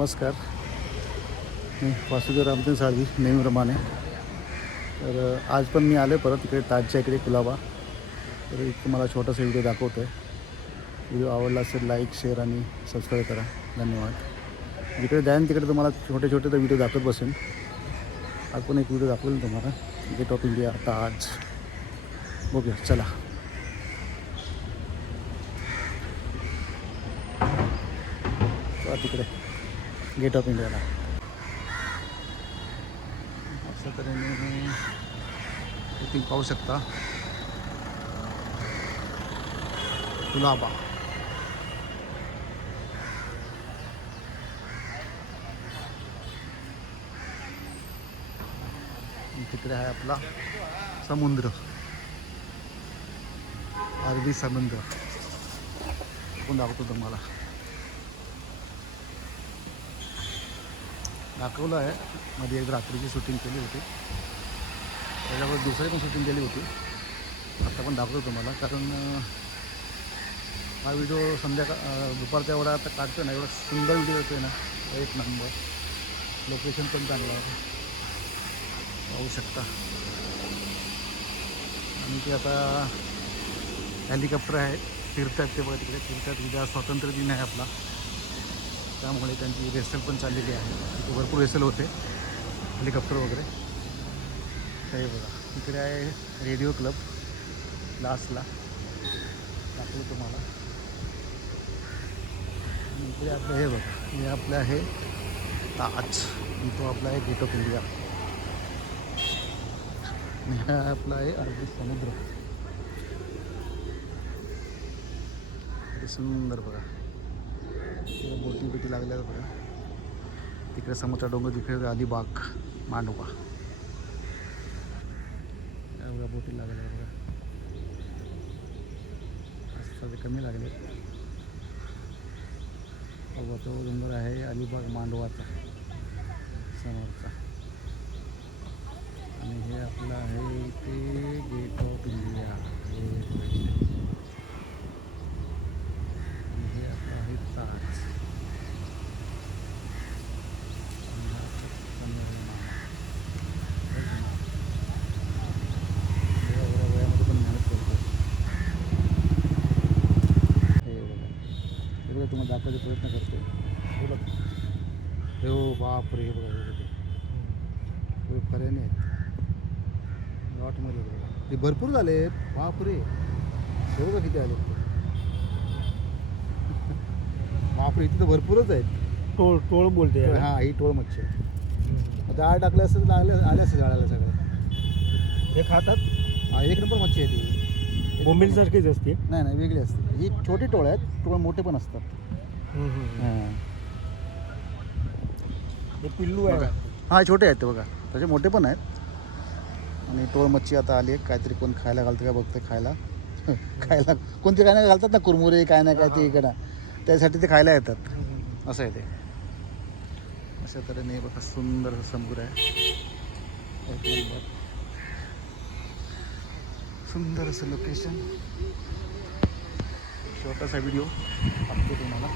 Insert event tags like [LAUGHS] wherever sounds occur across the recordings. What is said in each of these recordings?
नमस्कार. मी वासुदेव रामचंद्र साळवी नेहमीप्रमाणे तर आज पण मी आले परत इकडे ताजच्या इकडे कुलाबा. तर एक तुम्हाला छोटासा व्हिडिओ दाखवतो आहे व्हिडिओ आवडला असेल लाईक शेअर आणि सबस्क्राईब करा. धन्यवाद. जिकडे द्यान तिकडे तुम्हाला छोटे छोटे तर व्हिडिओ दाखवत बसेन. आज पण एक व्हिडिओ दाखवेल तुम्हाला. गेट ऑफ इंडिया ताज बघूया चला तिकडे. गेट ऑफ इंडियाला. अशा तऱ्हेने तुम्ही पाहू शकता. कुलाबा तिकडे आहे आपला समुद्र. अरबी समुद्र. आपण दाखवतो तुम्हाला? दाखवलं आहे. मध्ये एक रात्रीची शूटिंग केली होती. त्याच्यावर दुसरी पण शूटिंग केली होती. आता पण दाखवतो तुम्हाला. कारण हा व्हिडिओ संध्याकाळ दुपारच्या एवढा आता काढतो ना एवढा सुंदर व्हिडिओ येतो आहे ना एक नंबर लोकेशन पण चांगलं आहे. पाहू शकता. आणि ते आता हेलिकॉप्टर आहे. फिरतात ते बघा तिकडे. फिरतात. उद्या स्वातंत्र्य दिन आहे आपला. त्यामुळे त्यांची रेसल पण चाललेली आहे. तिथे भरपूर रेसल होते. हेलिकॉप्टर वगैरे. हे बघा इकडे आहे रेडिओ क्लब. लास्टला दाखवू तुम्हाला. इकडे आपलं हे बघा हे आपलं आहे ताज. तो आपला आहे गेट ऑफ इंडिया. हा आपला आहे अरबी समुद्र. सुंदर बघा. तिकडे बोटी बिटी लागल्या बघा तिकडे समोरचा डोंगर तिकडे अलिबाग त्या बोटी बघा असं कमी बघा तो डोंगर आहे अलिबाग मांडवाचा समोरचा आणि हे आपलं आहे ते गेट ऑफ़ इंडिया बापरे हे बघा हे हे फऱ्याने लॉटमध्ये बघा. ते भरपूर झाले. बापरे. हे बघा किती आले. बापरे इथे तर भरपूरच आहेत. टोळ टोळ बोलते. हां ही टोळ मच्छी आहे. आता आळ टाकले तर आले आले असेल जाळायला सगळे. हे खातात? हा एक नंबर मच्छी आहे ती. बोंबील सारखीच असते? नाही नाही वेगळी असते. ही छोटी टोळ आहेत. टोळ मोठे पण असतात. हे पिल्लू आहे. बघा. हा छोटे आहेत ते बघा. तसे मोठे पण आहेत. आणि टोळ मच्छी आता आली आहे. काहीतरी कोण खायला घालतं का बघते खायला. [LAUGHS] खायला. कोणते काय नाही घालतात ना कुरमुरे काय नाही काय ते इकडं. त्यासाठी ते खायला येतात. असं आहे ते. अशा तऱ्हेने बघा सुंदर असं समुद्र आहे. एक नंबर. सुंदर असं लोकेशन छोटासा व्हिडिओ टाकतो तुम्हाला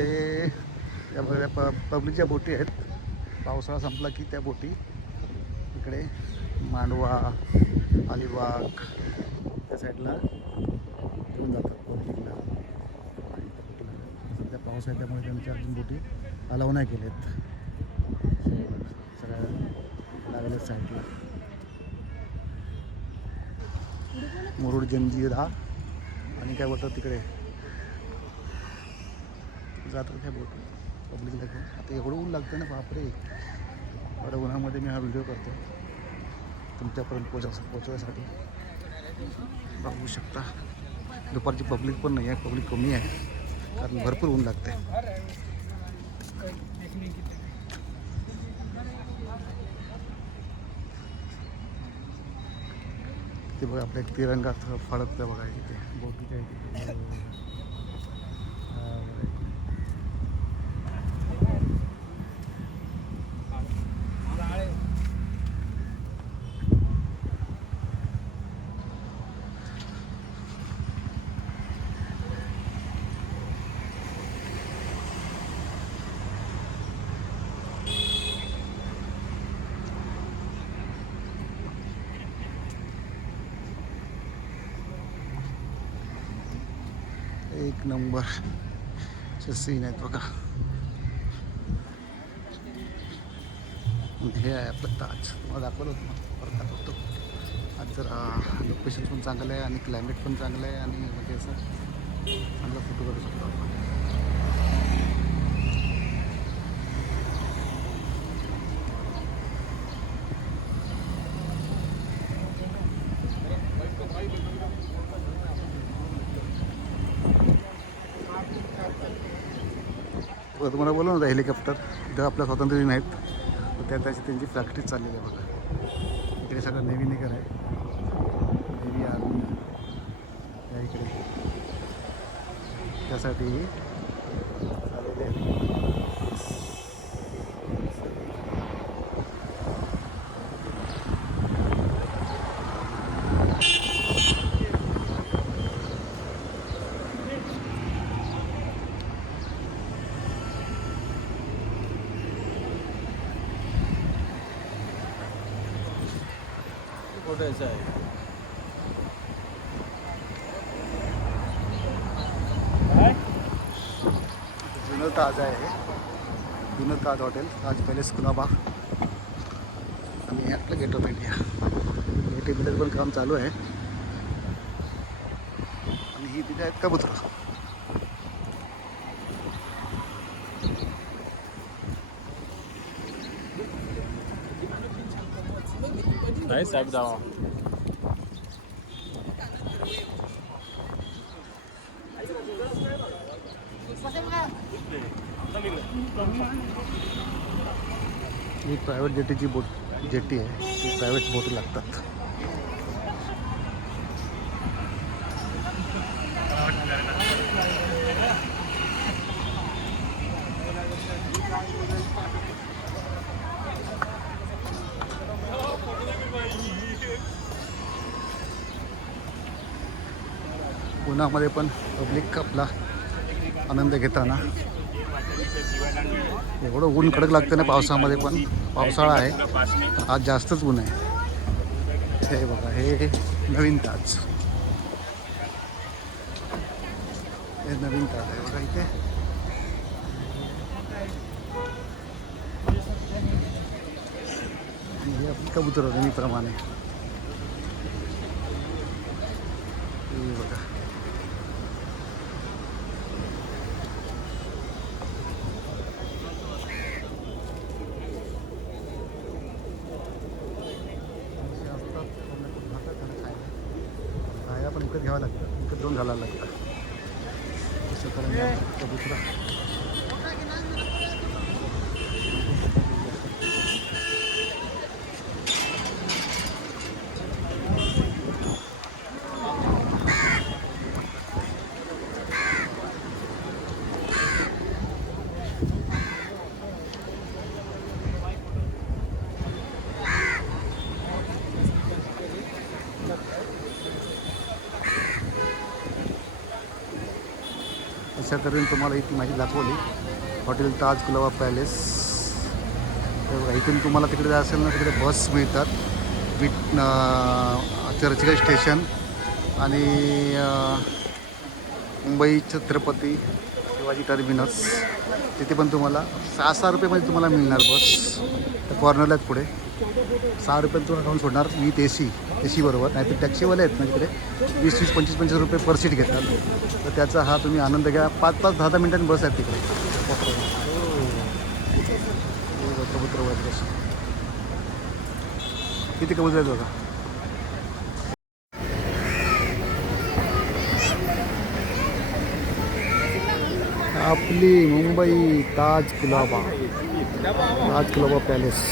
इकडे या प पब्लिकच्या बोटी आहेत पावसाळा संपला की त्या बोटी. इकडे मांडवा अलिबाग त्या साईडला घेऊन जातात पब्लिकला सध्या पाऊस आहे त्यामुळे त्यांच्या अजून बोटी अलाव नाही केलेत. सगळ्या लागल्या साईडला. मुरुड जंजिरा आणि काय बोलतात तिकडे? जातात त्या बोट. पब्लिकला घेऊन आता एवढं ऊन लागतं ना बापरे. बरं उन्हामध्ये मी हा व्हिडिओ करतो तुमच्यापर्यंत पोचा पोचवण्यासाठी बघू शकता. दुपारची पब्लिक पण नाही आहे. पब्लिक कमी आहे. कारण भरपूर ऊन लागते ते बघा आपल्या एक तिरंगा फडकतं बघा इथे. बोटीच्या इथे. एक नंबर सीन आहेत बघा. हे आहे आपलं ताज. तुम्हाला दाखवलं होतं परत दाखवतो. आज जरा लोकेशन पण चांगलं आहे आणि क्लायमेट पण चांगलं आहे आणि म्हणजे असं चांगला फोटो काढू शकतो आपण. तुम्हाला बोललो ना हेलिकॉप्टर. इथं आपल्या स्वातंत्र्य नाहीत आहेत. तर त्या त्याची त्यांची प्रॅक्टिस चाललेली आहे बघा. इकडे सगळं नेव्ही निकर आहे नेव्ही आर्मी या इकडे. त्यासाठी चाललेले आहेत. फोटो याचा आहे जुनं ताज आहे. जुनं ताज हॉटेल. ताज पॅलेस कुलाबा आणि आपलं gate of India. Gate of इंडियाचं पण काम चालू आहे. आणि ही तिथे आहेत कबुतर. नाही साहेब जावा ही प्रायव्हेट जेटीची बोट जेटी आहे. ती प्रायव्हेट बोट लागतात. उन्हामध्ये पण पब्लिक आपला आनंद घेताना. एवढं ऊन कडक लागतं ना पावसामध्ये पण. पावसाळा आहे. आज जास्तच ऊन आहे. हे बघा हे नवीन ताज. हे नवीन ताज आहे बघा इथे. हे आपली कबुतर नेहमीप्रमाणे हे बघा खायला घ्यावं लागतं. विकत दोन घालायला लागतं. असं करायला दुसरा अशा तऱ्हेने तुम्हाला इथली माहिती दाखवली? Hotel Taj Colaba palace. इथून तुम्हाला तिकडे जायचं असेल ना तिकडे बस मिळतात. विट चर्चगेट स्टेशन आणि मुंबई छत्रपती शिवाजी टर्मिनस. तिथे पण तुम्हाला सहा सहा रुपयेमध्ये तुम्हाला मिळणार बस. त्या कॉर्नरला पुढे. सहा रुपये तुम्हाला खाऊन सोडणार. With A C A C बरोबर. नाहीतर टॅक्सीवाले आहेत ना तिकडे. वीस वीस पंचवीस पंचवीस रुपये पर सीट घेतात. तर त्याचा हा तुम्ही आनंद घ्या. पाच पाच दहा दहा मिनिटांनी बस आहेत तिकडे. बस किती कबूतर जायचं बघा. आपली मुंबई ताज कुलाबा. ताज कुलाबा पॅलेस.